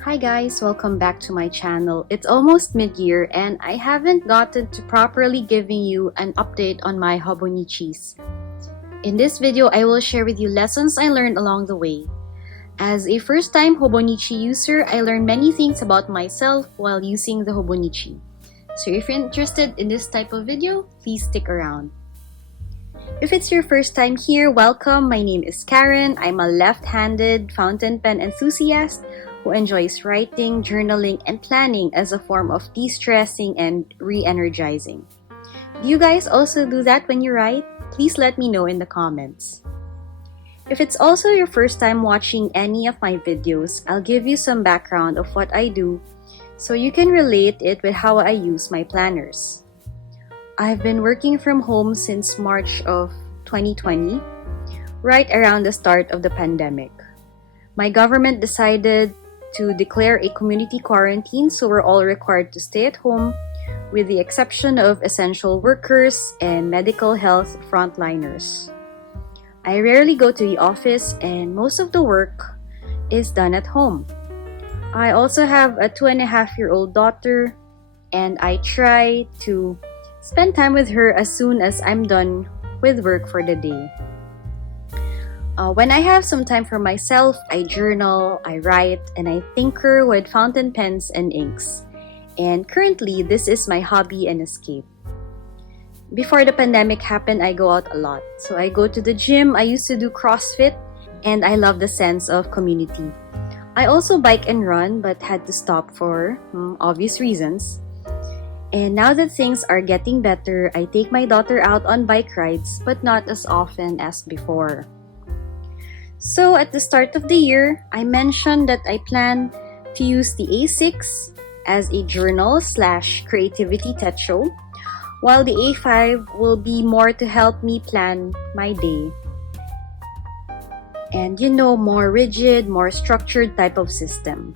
Hi guys, welcome back to my channel. It's almost mid-year and I haven't gotten to properly giving you an update on my Hobonichis. In this video, I will share with you lessons I learned along the way. As a first-time Hobonichi user, I learned many things about myself while using the Hobonichi. So if you're interested in this type of video, please stick around. If it's your first time here, welcome. My name is Karen. I'm a left-handed fountain pen enthusiast who enjoys writing, journaling, and planning as a form of de-stressing and re-energizing. Do you guys also do that when you write? Please let me know in the comments. If it's also your first time watching any of my videos, I'll give you some background of what I do so you can relate it with how I use my planners. I've been working from home since March of 2020, right around the start of the pandemic. My government decided to declare a community quarantine, so we're all required to stay at home, with the exception of essential workers and medical health frontliners. I rarely go to the office and most of the work is done at home. I also have a 2.5-year-old daughter and I try to spend time with her as soon as I'm done with work for the day. When I have some time for myself, I journal, I write, and I tinker with fountain pens and inks. And currently, this is my hobby and escape. Before the pandemic happened, I go out a lot. So I go to the gym, I used to do CrossFit, and I love the sense of community. I also bike and run, but had to stop for obvious reasons. And now that things are getting better, I take my daughter out on bike rides, but not as often as before. So at the start of the year, I mentioned that I plan to use the A6 as a journal/creativity techo, while the A5 will be more to help me plan my day. And more rigid, more structured type of system.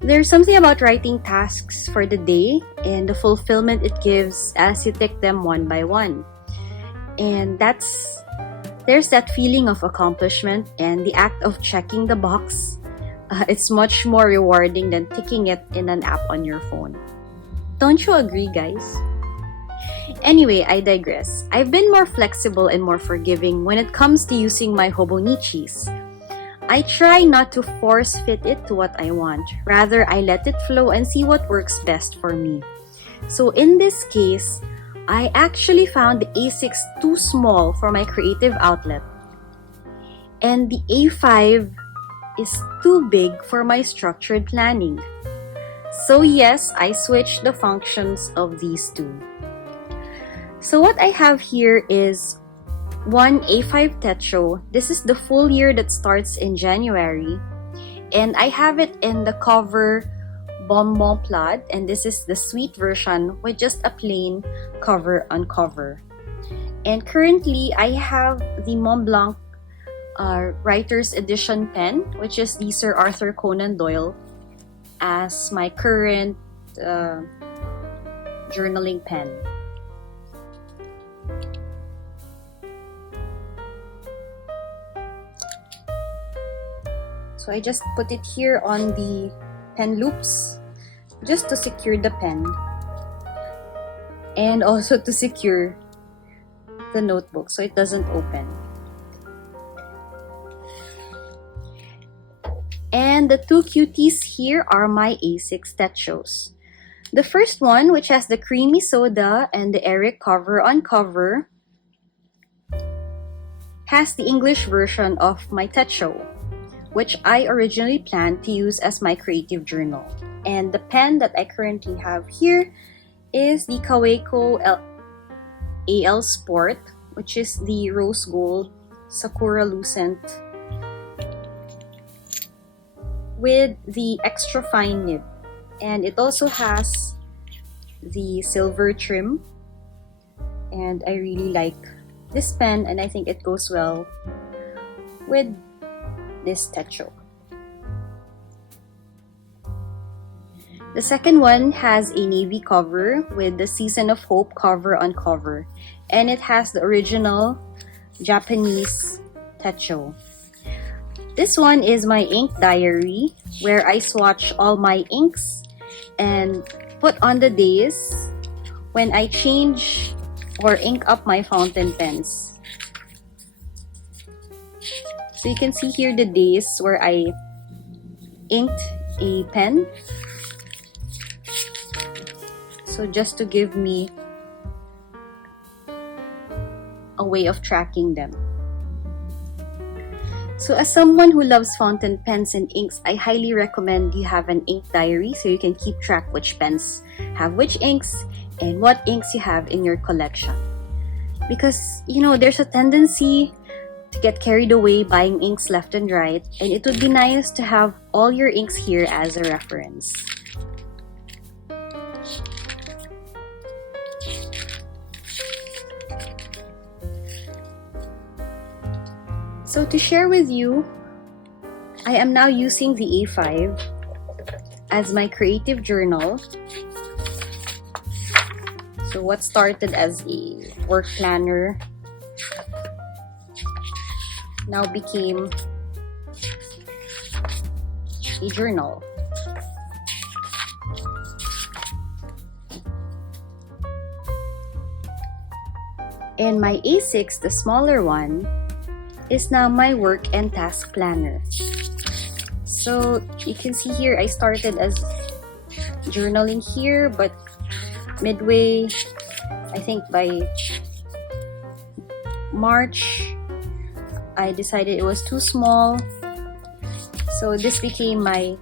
There's something about writing tasks for the day and the fulfillment it gives as you tick them one by one. And there's that feeling of accomplishment and the act of checking the box. It's much more rewarding than ticking it in an app on your phone. Don't you agree, guys? Anyway, I digress. I've been more flexible and more forgiving when it comes to using my Hobonichis. I try not to force fit it to what I want. Rather, I let it flow and see what works best for me. So in this case, I actually found the A6 too small for my creative outlet. And the A5 is too big for my structured planning. So yes, I switched the functions of these two. So what I have here is one A5 Techo. This is the full year that starts in January. And I have it in the cover Bonbon Plaid, and this is the sweet version with just a plain cover on cover. And currently, I have the Mont Blanc Writer's Edition pen, which is the Sir Arthur Conan Doyle, as my current journaling pen. So I just put it here on the pen loops just to secure the pen and also to secure the notebook so it doesn't open. And the two cuties here are my A6 Techos. The first one, which has the creamy soda and the Eric cover on cover, has the English version of my Techo, which I originally planned to use as my creative journal. And the pen that I currently have here is the Kaweco AL Sport, which is the rose gold Sakura Lucent with the extra fine nib. And it also has the silver trim. And I really like this pen and I think it goes well with this Techo. The second one has a navy cover with the Season of Hope cover on cover, and it has the original Japanese Techo. This one is my ink diary, where I swatch all my inks and put on the days when I change or ink up my fountain pens. So you can see here the days where I inked a pen. So just to give me a way of tracking them. So as someone who loves fountain pens and inks, I highly recommend you have an ink diary so you can keep track which pens have which inks and what inks you have in your collection. Because, you know, there's a tendency to get carried away buying inks left and right, and it would be nice to have all your inks here as a reference. So to share with you, I am now using the A5 as my creative journal. So what started as a work planner now became a journal. And my A6, the smaller one, is now my work and task planner. So you can see here I started as journaling here, but midway, I think by March, I decided it was too small. So this became my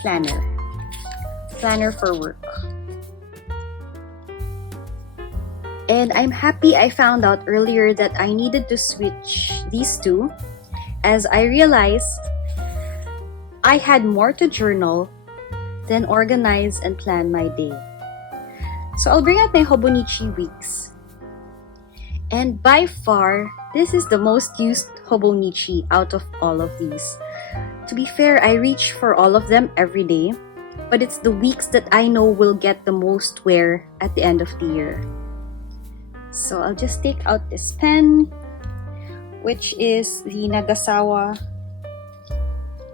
planner for work. And I'm happy I found out earlier that I needed to switch these two, as I realized I had more to journal than organize and plan my day. So I'll bring out my Hobonichi weeks. And by far, this is the most used Hobonichi out of all of these. To be fair, I reach for all of them every day, but it's the weeks that I know will get the most wear at the end of the year. So I'll just take out this pen, which is the Nagasawa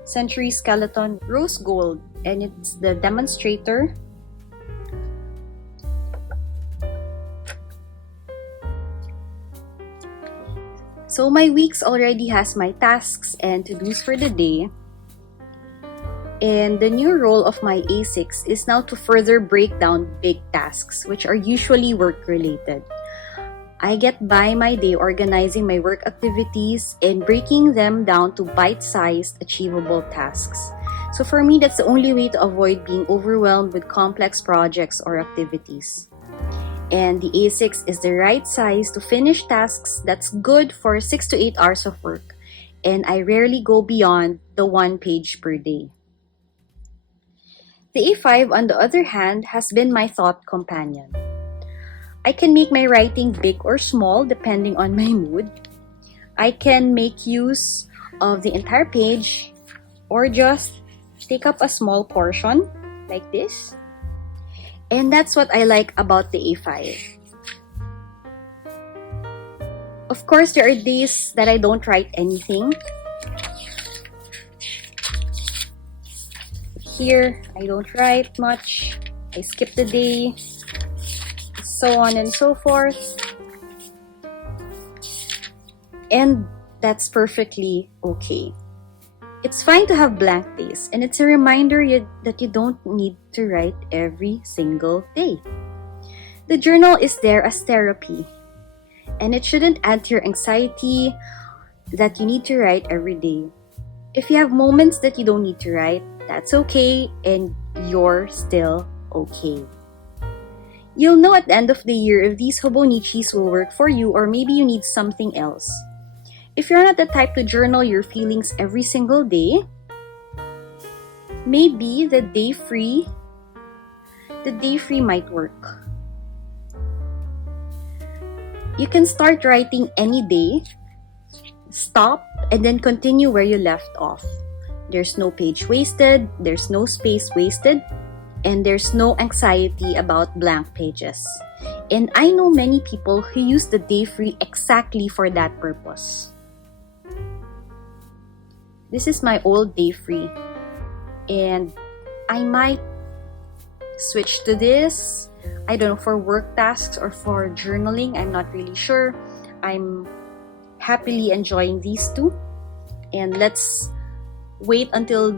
Century Skeleton Rose Gold, and it's the demonstrator. So my weeks already has my tasks and to-dos for the day. And the new role of my A6 is now to further break down big tasks, which are usually work-related. I get by my day organizing my work activities and breaking them down to bite-sized, achievable tasks. So for me, that's the only way to avoid being overwhelmed with complex projects or activities. And the A6 is the right size to finish tasks that's good for 6 to 8 hours of work. And I rarely go beyond the 1 page per day. The A5, on the other hand, has been my thought companion. I can make my writing big or small depending on my mood. I can make use of the entire page or just take up a small portion like this. And that's what I like about the A5. Of course, there are days that I don't write anything. Here, I don't write much. I skip the day. So on and so forth. And that's perfectly okay. It's fine to have blank days, and it's a reminder that you don't need to write every single day. The journal is there as therapy, and it shouldn't add to your anxiety that you need to write every day. If you have moments that you don't need to write, that's okay, and you're still okay. You'll know at the end of the year if these Hobonichis will work for you, or maybe you need something else. If you're not the type to journal your feelings every single day, maybe the day free might work. You can start writing any day, stop, and then continue where you left off. There's no page wasted, there's no space wasted, and there's no anxiety about blank pages. And I know many people who use the day free exactly for that purpose. This is my old day free, and I might switch to this. I don't know, for work tasks or for journaling. I'm not really sure. I'm happily enjoying these two, and let's wait until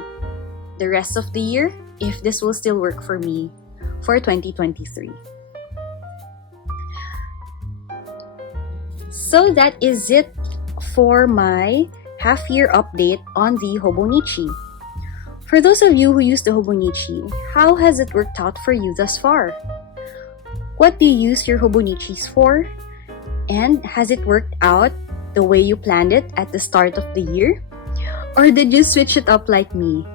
the rest of the year if this will still work for me for 2023. So that is it for my half-year update on the Hobonichi. For those of you who use the Hobonichi, how has it worked out for you thus far? What do you use your Hobonichis for? And has it worked out the way you planned it at the start of the year? Or did you switch it up like me?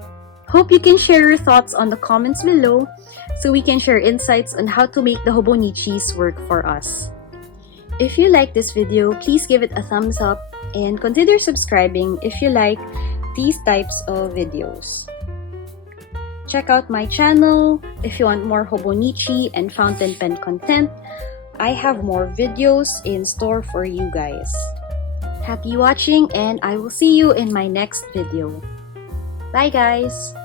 Hope you can share your thoughts on the comments below so we can share insights on how to make the Hobonichis work for us. If you like this video, please give it a thumbs up and consider subscribing if you like these types of videos. Check out my channel if you want more Hobonichi and fountain pen content. I have more videos in store for you guys. Happy watching, and I will see you in my next video. Bye guys!